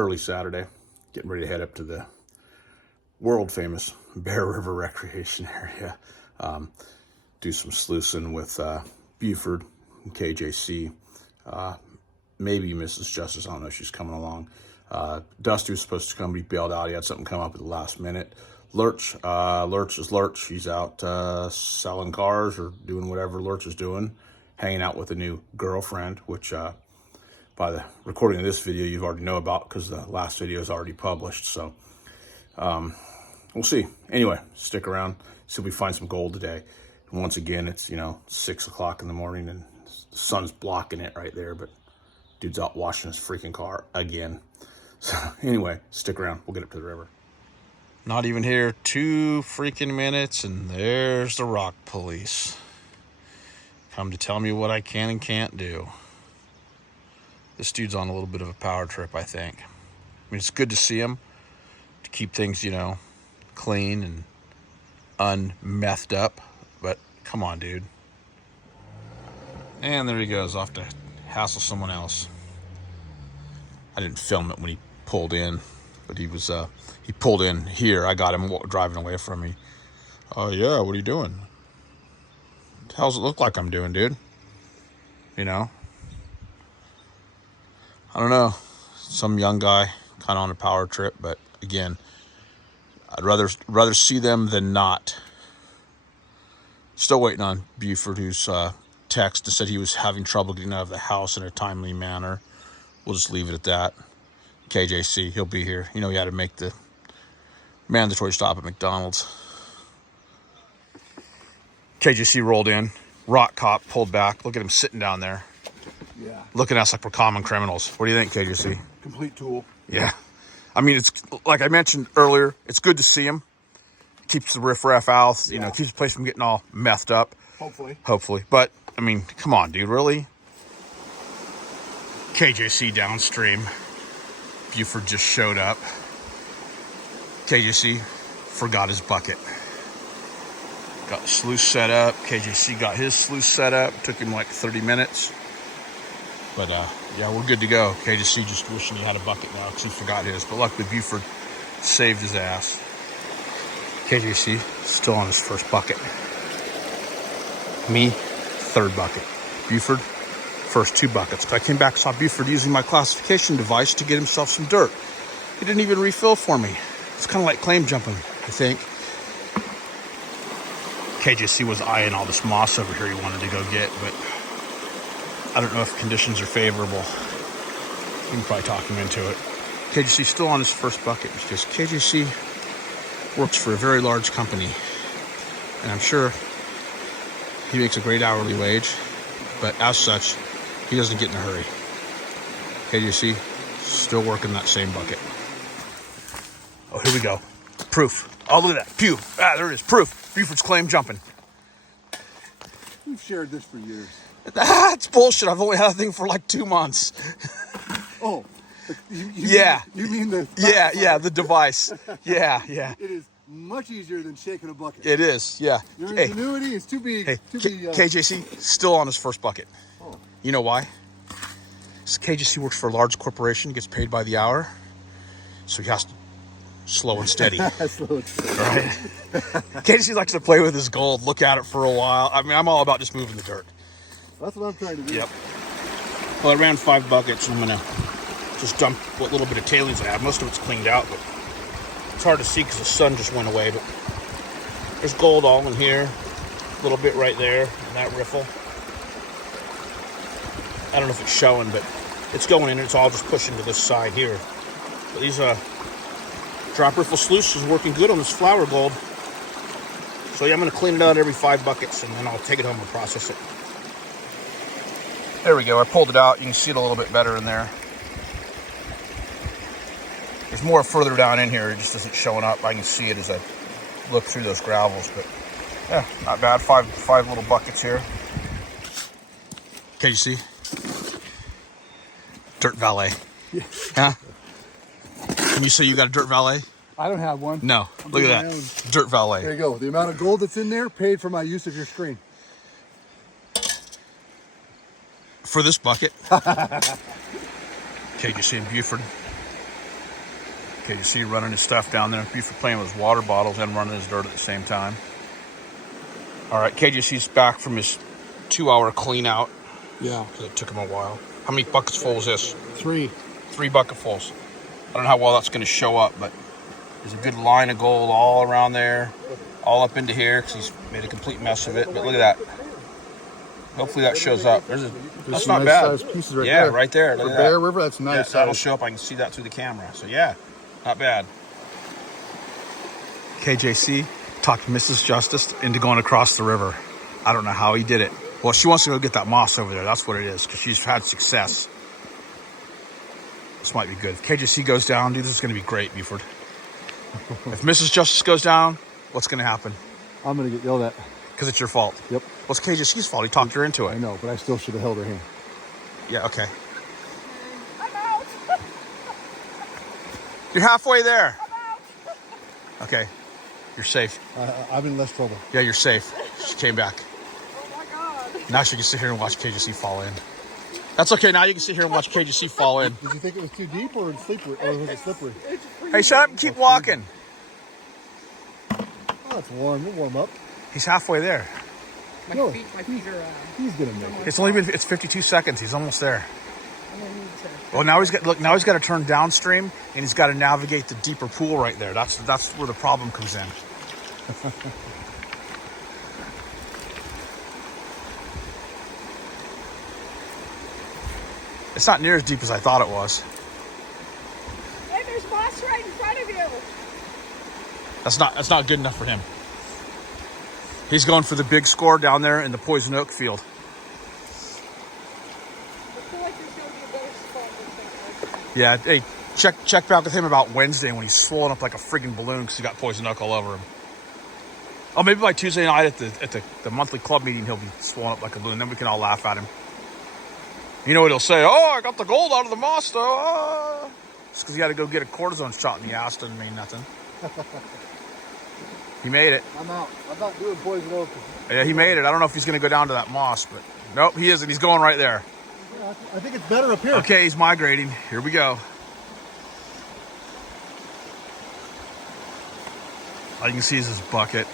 early Saturday, getting ready to head up to the world famous Bear River Recreation Area. Do some sluicing with Buford and KJC. Maybe Mrs. Justice, I don't know if she's coming along. Dusty was supposed to come be bailed out. He had something come up at the last minute. Lurch is Lurch. He's out selling cars or doing whatever Lurch is doing, hanging out with a new girlfriend, which by the recording of this video you've already know about because the last video is already published. So we'll see. Anyway, stick around, see if we find some gold today. And once again, it's 6 o'clock in the morning and the sun's blocking it right there, but dude's out washing his freaking car again. So anyway, stick around. We'll get up to the river. Not even here 2 freaking minutes, and there's the rock police. Come to tell me what I can and can't do. This dude's on a little bit of a power trip, I think. I mean, it's good to see him, to keep things, clean and unmethed up. But come on, dude. And there he goes, off to hassle someone else. I didn't film it when he pulled in, but he pulled in here. I got him driving away from me. Oh yeah, what are you doing? What the hell's it look like I'm doing, dude? I don't know. Some young guy kind of on a power trip, but again, I'd rather see them than not. Still waiting on Buford, who's texted and said he was having trouble getting out of the house in a timely manner. We'll just leave it at that. KJC, he'll be here. He had to make the mandatory stop at McDonald's. KJC rolled in. Rock cop pulled back. Look at him sitting down there. Yeah. Looking at us like we're common criminals. What do you think, KJC? Complete tool. Yeah. I mean, it's like I mentioned earlier, it's good to see him. Keeps the riffraff out, keeps the place from getting all messed up. Hopefully. But, I mean, come on, dude, really? KJC downstream. Buford just showed up. KJC forgot his bucket. Got the sluice set up. KJC got his sluice set up. Took him like 30 minutes. But, yeah, we're good to go. KJC just wishing he had a bucket now because he forgot his. But luckily, Buford saved his ass. KJC still on his first bucket. Me, 3rd bucket. Buford, first 2 buckets. I came back, saw Buford using my classification device to get himself some dirt. He didn't even refill for me. It's kind of like claim jumping, I think. KJC was eyeing all this moss over here he wanted to go get, but I don't know if conditions are favorable. You can probably talk him into it. KJC still on his first bucket because KJC works for a very large company. And I'm sure he makes a great hourly wage, but as such, he doesn't get in a hurry. KJC still working that same bucket. Oh, here we go. Proof. Oh, look at that. Pew. Ah, there it is. Proof. Buford's claim jumping. We've shared this for years. That's bullshit. I've only had that thing for like 2 months. Oh. You mean the... Yeah, the device. Yeah. It is much easier than shaking a bucket. It is, yeah. Your ingenuity is too big. Hey, KJC still on his first bucket. Oh. You know why? Because KJC works for a large corporation, gets paid by the hour, so he has to slow and steady. Slow and steady. Right? KJC likes to play with his gold, look at it for a while. I mean, I'm all about just moving the dirt. That's what I'm trying to do. Yep. Well, I ran 5 buckets. I'm gonna just dump what little bit of tailings I have. Most of it's cleaned out, but it's hard to see because the sun just went away. But there's gold all in here, a little bit right there in that riffle. I don't know if it's showing, but it's going in. It's all just pushing to this side here. But these drop riffle sluice is working good on this flour gold. So yeah, I'm gonna clean it out every 5 buckets, and then I'll take it home and process it. There we go. I pulled it out. You can see it a little bit better in there. There's more further down in here. It just isn't showing up. I can see it as I look through those gravels, but yeah, not bad. Five little buckets here. Okay, you see? Dirt valet. Yeah. Huh? Can you say you got a dirt valet? I don't have one. No. Look at that. Dirt valet. There you go. The amount of gold that's in there paid for my use of your screen. For this bucket. Okay, you see in Buford. Okay, you see running his stuff down there. Buford playing with his water bottles and running his dirt at the same time. All right, KJC's back from his 2-hour clean out. Yeah. Because it took him a while. How many buckets full is this? 3. 3 bucketfuls. I don't know how well that's going to show up, but there's a good line of gold all around there, all up into here, because he's made a complete mess of it. But look at that. Hopefully that shows up. That's not nice bad. Size pieces right yeah, there. right there. Look For at Bear that. River, that's nice. Yeah, that'll show up. I can see that through the camera. So yeah, not bad. KJC talked Mrs. Justice into going across the river. I don't know how he did it. Well, she wants to go get that moss over there. That's what it is, because she's had success. This might be good. If KJC goes down, dude, this is going to be great, Buford. If Mrs. Justice goes down, what's going to happen? I'm going to get yelled at. Because it's your fault. Yep. Well, it's KJC's fault. He talked her into it. I know, but I still should have held her hand. Yeah, okay. I'm out. You're halfway there. I'm out. Okay. You're safe. I'm in less trouble. Yeah, you're safe. She came back. Oh my God. Now she can sit here and watch KJC fall in. That's okay. Now you can sit here and watch KJC fall in. Did you think it was too deep or slippery? Or was it slippery? Hey, shut up and keep walking. Oh, it's warm. We'll warm up. He's halfway there. My No. feet are. He's going to make it. It's 52 seconds. He's almost there. I'm gonna need to. Well, now he's got to turn downstream and he's got to navigate the deeper pool right there. That's where the problem comes in. It's not near as deep as I thought it was. Hey, there's moss right in front of you. That's not good enough for him. He's going for the big score down there in the poison oak field. I feel like there's gonna be a better spot than that. Yeah, hey, check back with him about Wednesday when he's swollen up like a friggin' balloon because he got poison oak all over him. Oh, maybe by Tuesday night at the monthly club meeting he'll be swollen up like a balloon. Then we can all laugh at him. You know what he'll say? Oh, I got the gold out of the moss though. Oh. It's because he had to go get a cortisone shot in the ass. Doesn't mean nothing. He made it. I'm out. I'm not doing poison oak. Yeah, he made it. I don't know if he's going to go down to that moss, but nope, he isn't. He's going right there. Yeah, I think it's better up here. Okay, he's migrating. Here we go. All you can see is his bucket.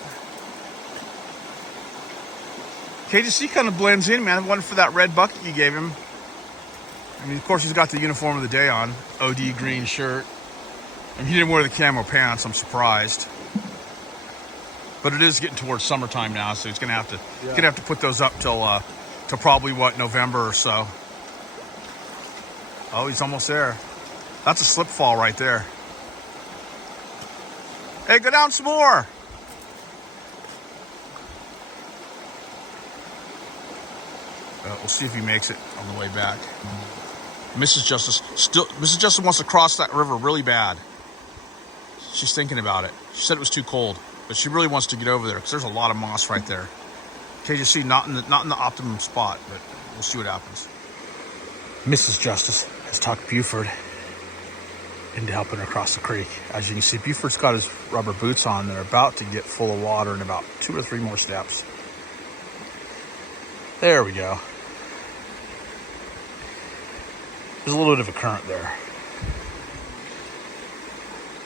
KJC kind of blends in, man. If it wasn't for that red bucket you gave him. I mean, of course, he's got the uniform of the day on. OD green shirt. And he didn't wear the camo pants. I'm surprised. But it is getting towards summertime now, so he's gonna have to put those up till probably November or so. Oh, he's almost there. That's a slip fall right there. Hey, go down some more. We'll see if he makes it on the way back. Mrs. Justice wants to cross that river really bad. She's thinking about it. She said it was too cold, but she really wants to get over there because there's a lot of moss right there. KJC not in the optimum spot, but we'll see what happens. Mrs. Justice has talked Buford into helping her cross the creek. As you can see, Buford's got his rubber boots on. They're about to get full of water in about 2 or 3 more steps. There we go. There's a little bit of a current there.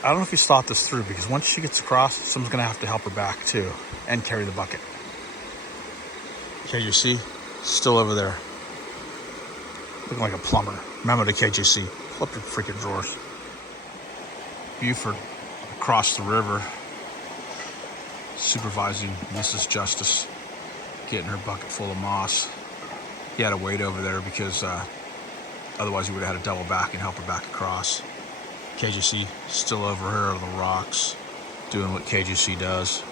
I don't know if he's thought this through because once she gets across, someone's going to have to help her back too and carry the bucket. KJC, still over there. Looking like a plumber. Memo to KJC, flip your freaking drawers. Buford across the river, supervising Mrs. Justice, getting her bucket full of moss. He had to wait over there because otherwise he would have had to double back and help her back across. KJC still over here on the rocks, doing what KJC does.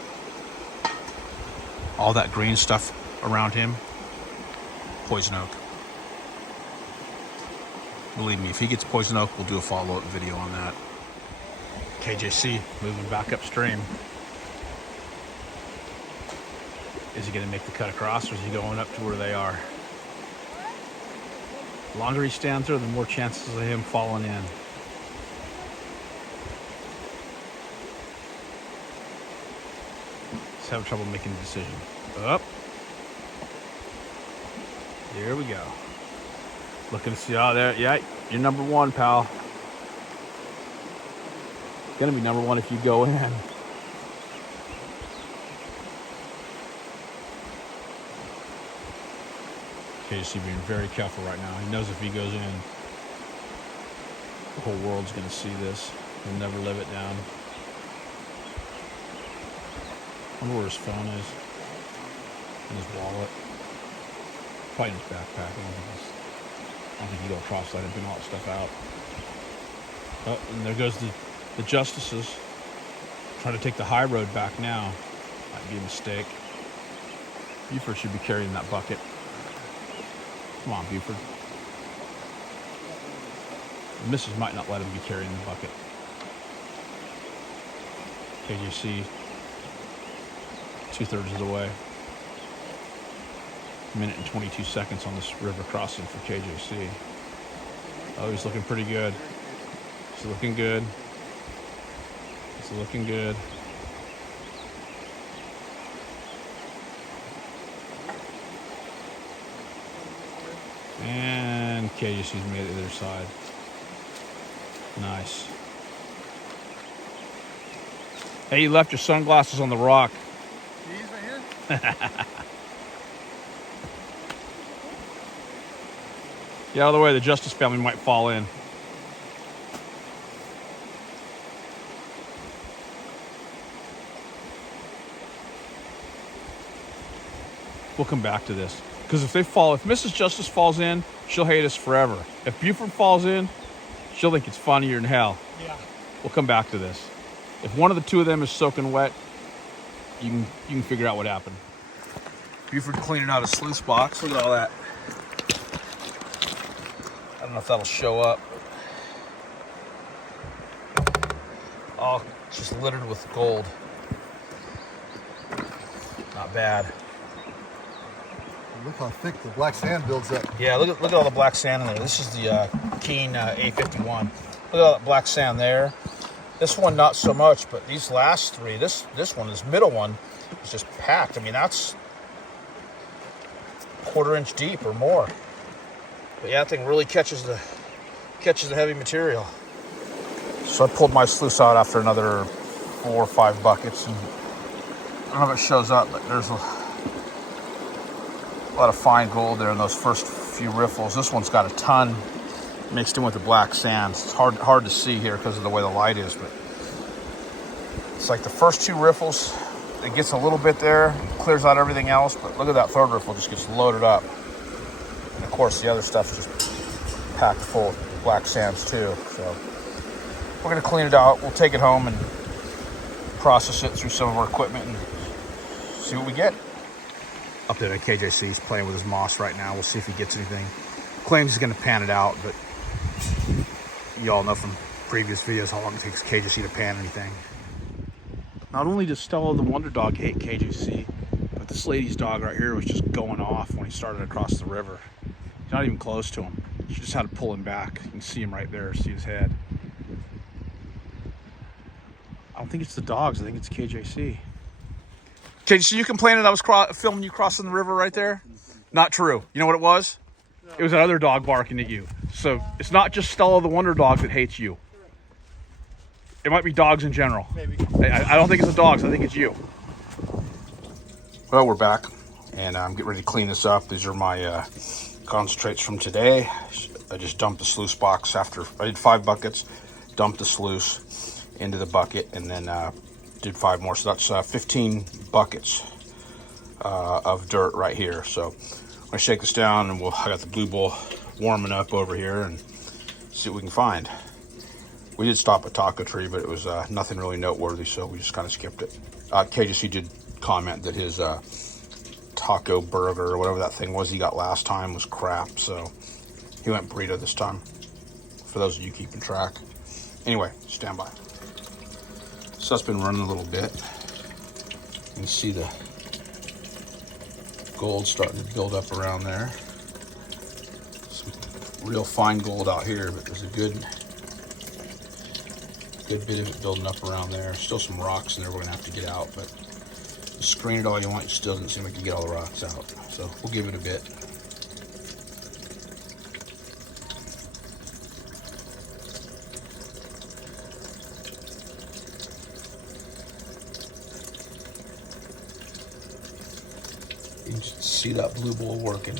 All that green stuff around him, poison oak. Believe me, if he gets poison oak, we'll do a follow-up video on that. KJC moving back upstream. Is he going to make the cut across, or is he going up to where they are? The longer he stands there, the more chances of him falling in. He's having trouble making a decision. Up. Here we go. Looking to see, oh, there, yeah, you're number 1, pal. Gonna be number one if you go in. KJC being very careful right now. He knows if he goes in, the whole world's gonna see this. He'll never live it down. I wonder where his phone is. In his wallet. Probably in his backpack. I don't think he got cross-eyed and bring all that stuff out. Oh, and there goes the justices. Trying to take the high road back now. Might be a mistake. Buford should be carrying that bucket. Come on, Buford. The missus might not let him be carrying the bucket. KJC, 2/3 of the way. 1 minute and 22 seconds on this river crossing for KJC. Oh, he's looking pretty good. He's looking good. He's looking good. And KJC's made it to the other side. Nice. Hey, you left your sunglasses on the rock. These right here? Get out of the way, the Justice family might fall in. We'll come back to this. Because if Mrs. Justice falls in, she'll hate us forever. If Buford falls in, she'll think it's funnier than hell. Yeah. We'll come back to this. If one of the two of them is soaking wet, you can figure out what happened. Buford cleaning out a sluice box. Look at all that. I don't know if that'll show up. Oh, just littered with gold. Not bad. Look how thick the black sand builds up. Yeah, look at all the black sand in there. This is the Keen A51. Look at all that black sand there. This one not so much, but these last three, this middle one is just packed. I mean, that's 1/4 inch deep or more. But yeah, that thing really catches the heavy material. So I pulled my sluice out after another 4 or 5 buckets, and I don't know if it shows up, but there's a lot of fine gold there in those first few riffles. This one's got a ton mixed in with the black sand. It's hard to see here because of the way the light is, but it's like the first 2 riffles, it gets a little bit there, clears out everything else, but look at that third riffle, just gets loaded up. And of course the other stuff's just packed full of black sands too. So we're gonna clean it out. We'll take it home and process it through some of our equipment and see what we get. Up there at KJC, he's playing with his moss right now. We'll see if he gets anything. Claims he's gonna pan it out, but you all know from previous videos how long it takes KJC to pan anything. Not only does Stella the Wonder Dog hate KJC, but this lady's dog right here was just going off when he started across the river. He's not even close to him. She just had to pull him back. You can see him right there, see his head. I don't think it's the dogs, I think it's KJC. KJC, you complaining I was filming you crossing the river right there? Not true. You know what it was? It was that other dog barking at you. So it's not just Stella the Wonder Dog that hates you. It might be dogs in general. Maybe. I don't think it's the dogs. I think it's you. Well, we're back, and I'm getting ready to clean this up. These are my concentrates from today. I just dumped the sluice box after I did 5 buckets, dumped the sluice into the bucket, and then did 5 more. So that's 15 buckets of dirt right here. So I'm gonna shake this down, and I got the blue bowl warming up over here, and see what we can find. We did stop at Taco Tree, but it was nothing really noteworthy, so we just kind of skipped it. KJC did comment that his taco burger or whatever that thing was he got last time was crap, so he went burrito this time, for those of you keeping track. Anyway, stand by. So that's been running a little bit. You can see the gold starting to build up around there. Some real fine gold out here, but there's a good bit of it building up around there. Still some rocks in there we're gonna have to get out, but screen it all you want, you still doesn't seem like you get all the rocks out. So we'll give it a bit. see that blue bowl working.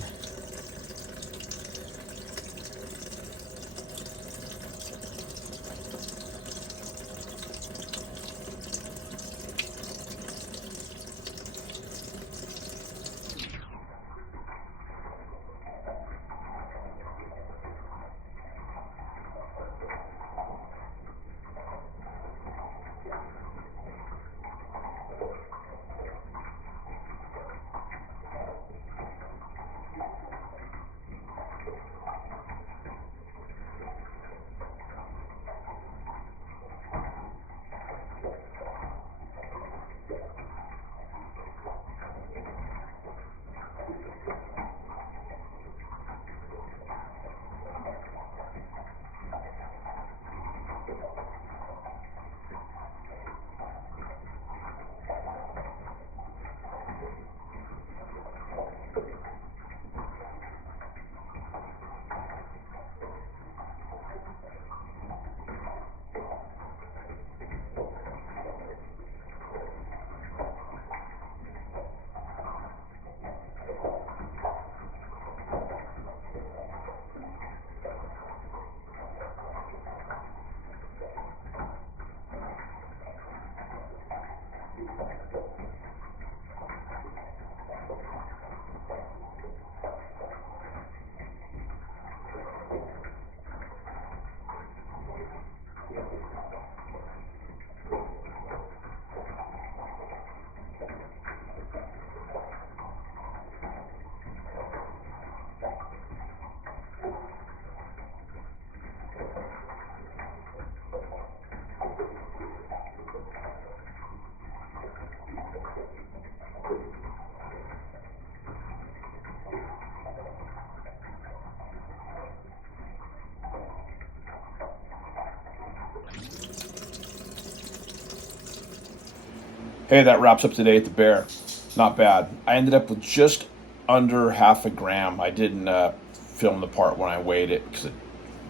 Hey, that wraps up today at the Bear. Not bad. I ended up with just under half a gram. I didn't film the part when I weighed it because it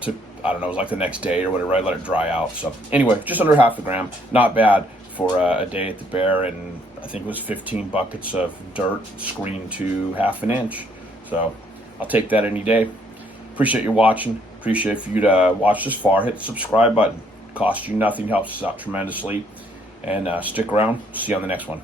took, I don't know, it was like the next day or whatever. I let it dry out. So anyway, just under half a gram. Not bad for a day at the Bear, and I think it was 15 buckets of dirt screened to half an inch. So I'll take that any day. Appreciate you watching. Appreciate if you'd watch this far. Hit the subscribe button. Costs you nothing. Helps us out tremendously. And stick around. See you on the next one.